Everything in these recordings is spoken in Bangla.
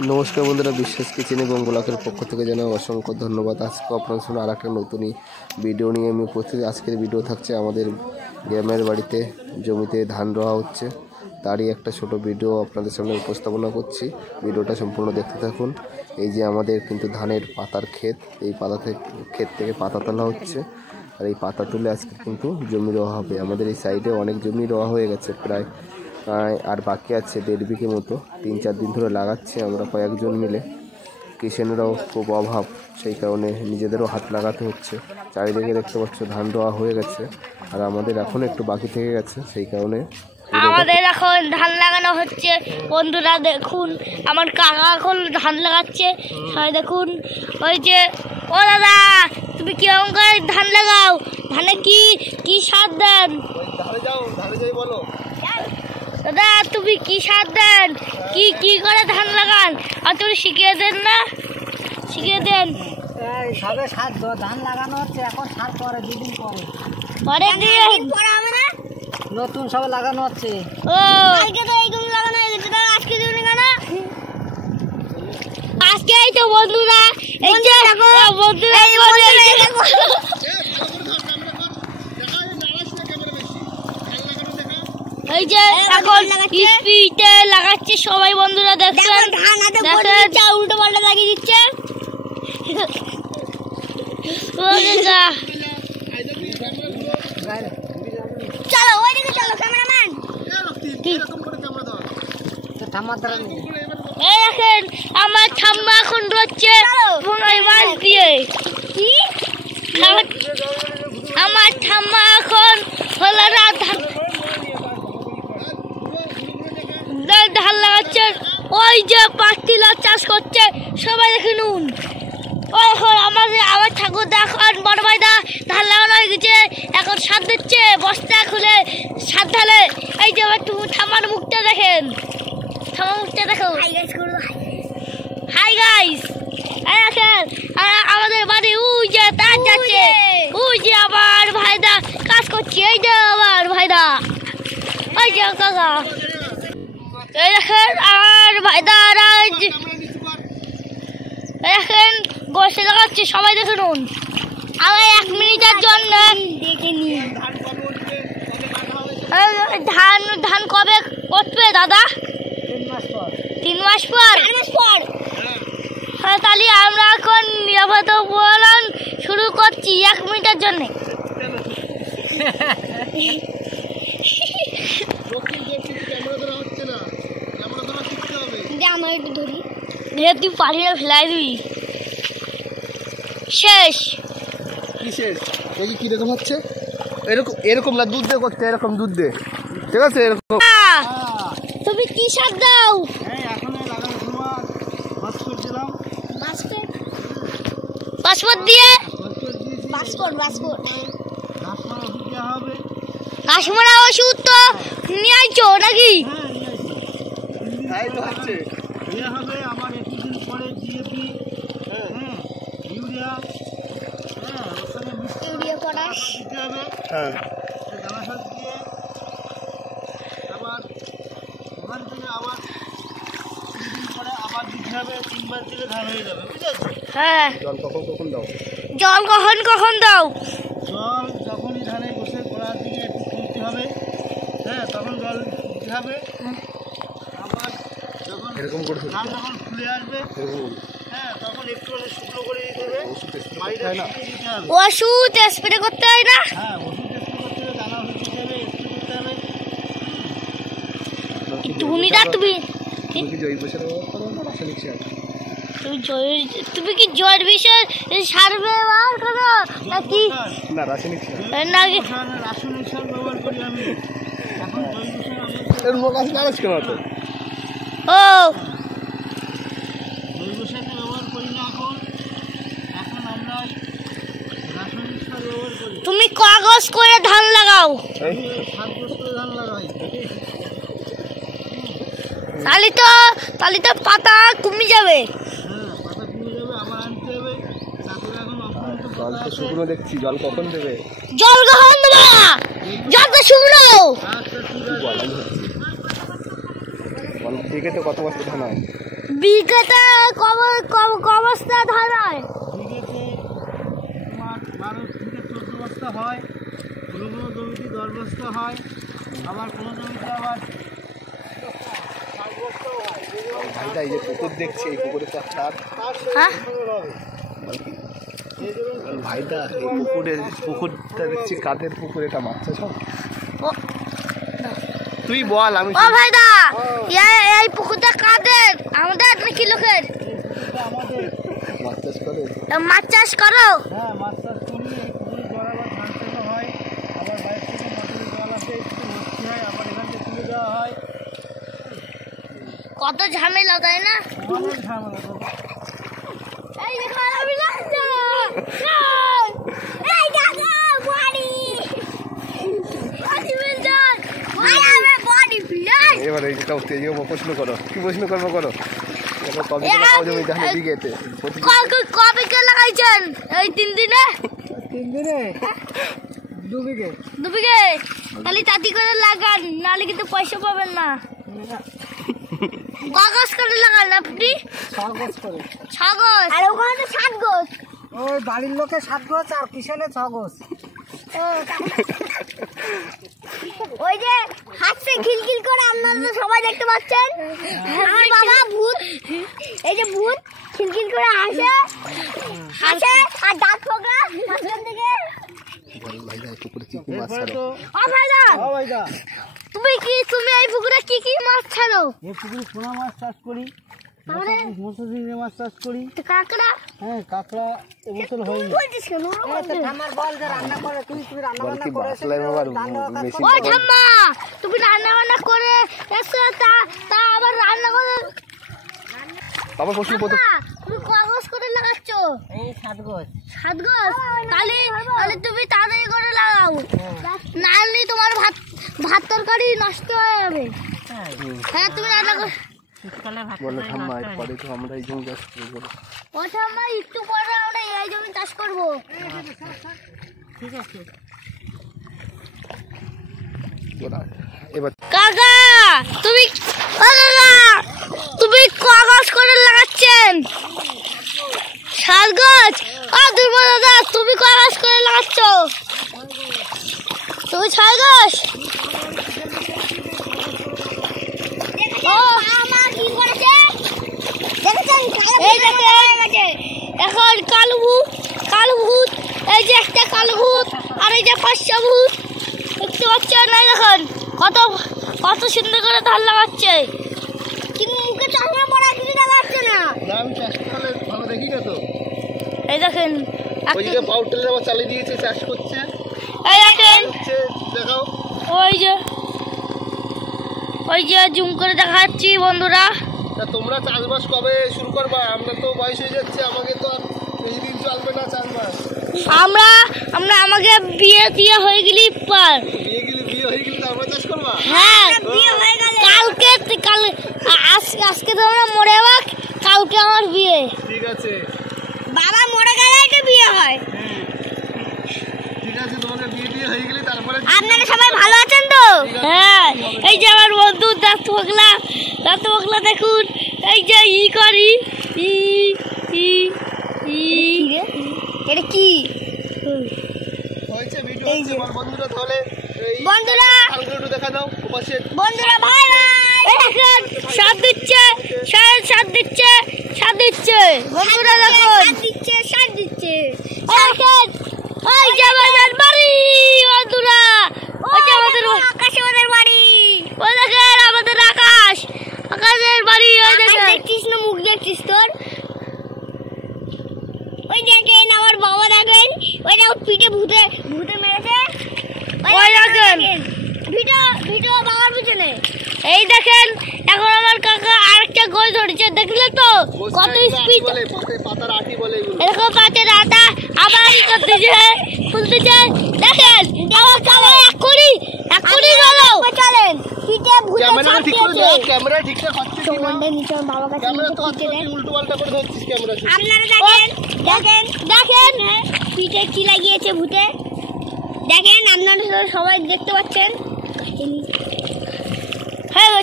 নমস্কার বন্ধুরা, বিশ্বাস কিচেন এবং ব্লগের পক্ষ থেকে জানাই অসংখ্য ধন্যবাদ। আজকে আপনার সঙ্গে আর একটা নতুনই ভিডিও নিয়ে আমি উপস্থিত। আজকের ভিডিও থাকছে আমাদের গ্রামের বাড়িতে জমিতে ধান রোয়া হচ্ছে, তারই একটা ছোট ভিডিও আপনাদের সামনে উপস্থাপনা করছি। ভিডিওটা সম্পূর্ণ দেখতে থাকুন। এই যে আমাদের কিন্তু ধানের পাতার ক্ষেত, এই ক্ষেত থেকে পাতা তোলা হচ্ছে, আর এই পাতা তুলে আজকে কিন্তু জমি রোয়া হবে। আমাদের এই সাইডে অনেক জমি রোয়া হয়ে গেছে, প্রায় আর বাকি আছে 1.5 বিঘে মতো। 3-4 দিন ধরে লাগাচ্ছে আমরা কয়েকজন মিলে। কিষেনেরও খুব অভাব, সেই কারণে নিজেদেরও হাত লাগাতে হচ্ছে। চারিদিকে দেখতে পাচ্ছ ধান রোয়া হয়ে গেছে, আর আমাদের এখন একটু বাকি থেকে গেছে, সেই কারণে আমাদের এখন ধান লাগানো হচ্ছে। বন্ধুরা দেখুন, আমার কাকা এখন ধান লাগাচ্ছে। সবাই দেখুন, ওই যে ও দাদা, তুমি কিরকম করে ধান লাগাও? ধানে কি সার দেন দাদা? তুমি কি সার দেন, কি করে ধান লাগান? আর তুমি শিখিয়ে দেন না, শিখিয়ে দেন। সবে সার ধান লাগানো হচ্ছে, এখন সার পরে 2 দিন পরে হবে না, নতুন সবে লাগানো হচ্ছে। ও আজকে তো এইগুলো লাগানো হয়ে গেছে, আজকে দিন কেন? আজকেই তো বন্ধুরা, এই যে বন্ধুরা এই যে এখন স্পিডে লাগাচ্ছে সবাই। বন্ধুরা দেখছেন, উল্টো পাল্টা লাগিয়ে দিচ্ছে। চলো ওইদিকে চলো, ক্যামেরাম্যান। এই দেখেন, আমার ঠাম্মা এখন রচ্ছে মাছ দিয়ে। কি আমার ঠাম্মা এখন হলো ধান লাগাচ্ছে। ওই যে পাতিলা চাষ করছে, সবাই দেখে নুন। ওই এখন আমার ঠাকুরদা এখন বড় ভাইদা ধান লাগানো হয়ে গেছে, এখন সার দিচ্ছে, বস্তা খুলে সার ঢালে। এই যে ঠাম্মার মুখটা দেখেন, ঠাম্মার মুখটা দেখো। হাই গাইস, দেখেন আমাদের বাড়ি ওই যে তার যাচ্ছে, ওই যে আমার ভাইদা কাজ করছে। এই যে আমার ভাইদা, ওই যে কাকা, এই দেখেন আর ভাইদারা দেখেন গোসে লাগাচ্ছে, সবাই দেখে নুন। আমার 1 মিনিটের জন্য দেখে নি। ধান কবে করবে দাদা? 3 মাস পর। হ্যাঁ, তাহলে আমরা এখন নিরাপদ বলন শুরু করছি 1 মিনিটের জন্য। আমার একটু ধরি, তুই পারি না, ফেলাই দিবি। শেষ কি শেষ? দেখি কিরকম হচ্ছে। এরকম না, দুধ দিয়ে করতে, এরকম দুধ দিয়ে, ঠিক আছে? এরকম তুমি কি সার দাও? পাসপোর্ট দিয়ে কাশ্মীরা ওষুধ তো নিয়ে আসছো নাকি? হ্যাঁ, জল কখন দাও? জল যখনই ধানে বসে গোড়ার দিকে একটু তুলতে হবে, হ্যাঁ, তখন জল দিতে হবে। আবার যখন এরকম করে ধান যখন ফুলে আসবে, হ্যাঁ, তখন একটু শুকনো করে দিতে হবে। ওষুধ স্প্রে করতে হয় না? হ্যাঁ, ওষুধ স্প্রে করতে হবে, দানা ওষুধ দিতে হবে, স্প্রে করতে হবে। তুমি কি জৈব সার ব্যবহার করো না রাসায়নিক সার? তুমি কি জৈব বিষয় সার ব্যবহার করো নাকি? না, রাসায়নিক সার। রাসায়নিক সার ব্যবহার করি আমি। এখন জৈব সার এর লোক আছে নারাজ কেন তো? ও জৈব সার ব্যবহার করি না এখন আমরা রাসায়নিক সার ব্যবহার করি। তুমি কাগজ করে ধান লাগাও, ধান লাগাই, তাহলে তো পাতা কমে যাবে। হ্যাঁ, পাতা কমে যাবে, আবার আনতে হবে। তারপরে এখন জল তো শুকনো দেখছি, জল কখন দেবে? জল কখন দেবে না, জল তো শুকনো। থেকে তো কত বস্তা ধান হয়? বিঘাতে কবস্তা ধান হয়? বিঘেতে তোমার 12 থেকে 14 বস্তা হয়, কোনো কোনো জমিতে 10 বস্তা হয়, আবার কোনো জমিতে আবার 5 বস্তাও হয়। ভাইটা এই যে পুকুর দেখছি, এই পুকুরে তো আপনার হ্যাঁ ভাইটা এই পুকুরটা দেখছি কাদের পুকুর, এটা মাছ চাষ হয়? ও- তুই বল, আমি ও ভাইদা, এই পুকুরটা কাদের? আমাদের নাকি লোকের? আমাদের মাছ চাষ করে। মাছ চাষ করো? হ্যাঁ মাছ চাষ করি, এই পুকুরে জল আবার ধান চাষও হয়, আবার বাইরে থেকে মোটরের জল আসে, একটু ভর্তি হয়, আবার এখান থেকে তুলে দেওয়া হয়। কত ঝামেলা, তাই না? অনেক ঝামেলা বাবা। এই দেখো আমি যাচ্ছি। এই দাদা বডি বিল্ডার, ভাই আমি বডি বিল্ডার। এবার এই প্রশ্ন করো, কি প্রশ্ন করবো করো। কবে জমি ধান বিঘেতে কবে কে লাগাইছেন? এই 3 দিনে? 3 দিনে 2 বিঘে। 2 বিঘে? তাহলে তাঁতি করে লাগান, নাহলে কিন্তু পয়সা পাবেন না। কাগজ করে লাগান আপনি? 6 গোছ করে। 6 গোছ? আর ওখানে তো 7 গোছ। ওই বাড়ির লোকে 7 গোছ আর কিষানে 6 গোছ। ওই যে হাতটা খিলখিল করে আপনারা তো সবাই দেখতে পাচ্ছেন, আমার বাবা ভূত, এই যে ভূত খিলখিল করে হাসে হাসে আর দাঁত ফোকরা মাঝখান থেকে। ভাইটা পুকুরে কি মাছ এরপরে ছাড়ো? তো ও ভাইদা, ও ভাইদা, তুমি এই পুকুরে কি কি মাছ ছাড়ো? এই পুকুরে পোনা মাছ চাষ করি, তাহলে মসুরিনে মাছ চাষ করি। তো কাঁকড়া হ্যাঁ কাঁকড়া এবছর হয়নি। বলছিস কেন? আমার বল যে রান্না করে, তুমি রান্না বল কি বাসলাই বাবার মেশিন? ও ঠাম্মা, তুমি রান্না বান্না করে এসে তা আবার রান্না করে বাবা প্রশ্ন করতে ঠাম্মা, তুমি কাগজ করে লাগাচ্ছ? এই 7 গোছ। 7 গোছ? তাহলে তুমি তাড়াতাড়ি করে লাগাও, নাহলে তোমার ভাত তরকারি নষ্ট হয়ে যাবে। হ্যাঁ তুমি রান্না করো। বলো ঠাম্মা, পরে তো আমরা এই জমি চাষ করবো। ও ঠাম্মা, একটু পরে আমরা এই জমি চাষ করবো। ঠিক আছে। এবার কাকা তুমি কাগজ করে লাগাচ্ছেন? 7 গাছ? দুর্বল দাদা, তুমি কাগজ করে লাগাচ্ছ? তুমি 6 গাছ? ও আমার কি করেছে দেখেছেন? এই দেখেন এখন কালো ভূত, এই যে একটা কালো ভূত আর এই যে 5টা ভূত দেখতে পাচ্ছেন না? দেখুন কত সুন্দর করে ধান লাগাচ্ছে, কিন্তু মুখে চাষা পড়া কিছু লাগাচ্ছে না। আমি চাষ করলে ভালো দেখি না তো। এই দেখেন ওই যে পাউডার আবার চালিয়ে দিয়েছে, চাষ করছে। এই দেখেন দেখাও, ওই যে জুম করে দেখাচ্ছি বন্ধুরা। তা তোমরা চাষবাস কবে শুরু করবা? আমরা তো বয়স হয়ে যাচ্ছে, আমাকে তো আর বেশি দিন চলবে না চাষবাস। আমাকে বিয়ে দিয়ে হয়ে গেলি পার। বিয়ে হয়ে গেলে তারপরে চাষ করবা? হ্যাঁ আজকে তো আমরা মরে যাবো, কালকে আমার বিয়ে। ঠিক আছে, বাবা মরে গেলে তো বিয়ে হয়। ঠিক আছে, তোমাকে বিয়ে হয়ে গেলে তারপরে। আপনারা সবাই ভালো আছেন তো? হ্যাঁ, এই যে আমার বন্ধু দাঁত ফোকলা দেখুন, এই যে করি এটা কি হয়েছে ভিডিও হচ্ছে আমার বন্ধুরা। তাহলে বন্ধুরা একটু দেখা দাও ওপাশে। বন্ধুরা ভাই দেখেন সাত দিচ্ছে বন্ধুরা, দেখুন সাত দিচ্ছে দেখেন। ওই যে আমাদের বাড়ি বন্ধুরা, ওই যে আমাদের আকাশে আমাদের বাড়ি, ওই দেখেন আমাদের আকাশের বাড়ি। ওই দেখেন, দেখছিস না মুখ দেখছিস তোর? ওই দেখেন আমার বাবা, দেখেন ওই দেখো পিঠে ভূতে মেরেছে। ওই দেখেন ভিডিও বাবার পিছনে। এই দেখেন এখন আমার কাকা আরেকটা গোল ধরেছে, দেখলে তো কত স্পিড। পাতার আটি বলে এরকম পাতের আটা আবার করতেছে, খুলতেছে। দেখেন আমার কাকা এক্ষুনি চলেন পিঠে ভূতে ছাপিয়েছে। ক্যামেরা ঠিকঠাক হচ্ছে তো কিনা? ওন্ডে নিচে বাবা কাছে ক্যামেরা তো পিঠে দেন। উল্টো পাল্টা করে ধরছিস ক্যামেরা। আপনারা দেখেন পিঠে কি লাগিয়েছে ভূতে, দেখেন আপনারা সবাই দেখতে পাচ্ছেন। হ্যাঁ,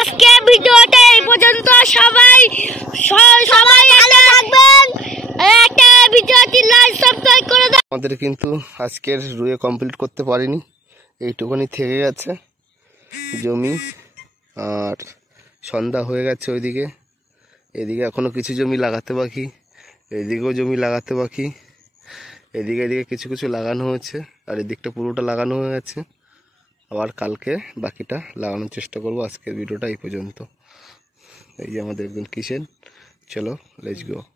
আজকে ভিডিওটা এই পর্যন্ত। আমাদের কিন্তু আজকের রুয়ে কমপ্লিট করতে পারিনি, এইটুকুনি থেকে গেছে জমি। আর সন্ধ্যা হয়ে গেছে ওইদিকে, এদিকে এখনও কিছু জমি লাগাতে বাকি, এদিকেও জমি লাগাতে বাকি, এদিকে কিছু কিছু লাগানো হয়েছে, আর এদিকটা পুরোটা লাগানো হয়ে গেছে। আবার কালকে বাকিটা লাগানোর চেষ্টা করব। আজকের ভিডিওটা এই পর্যন্ত। এই যে আমাদের একজন কিষেন, চলো লেটস গো।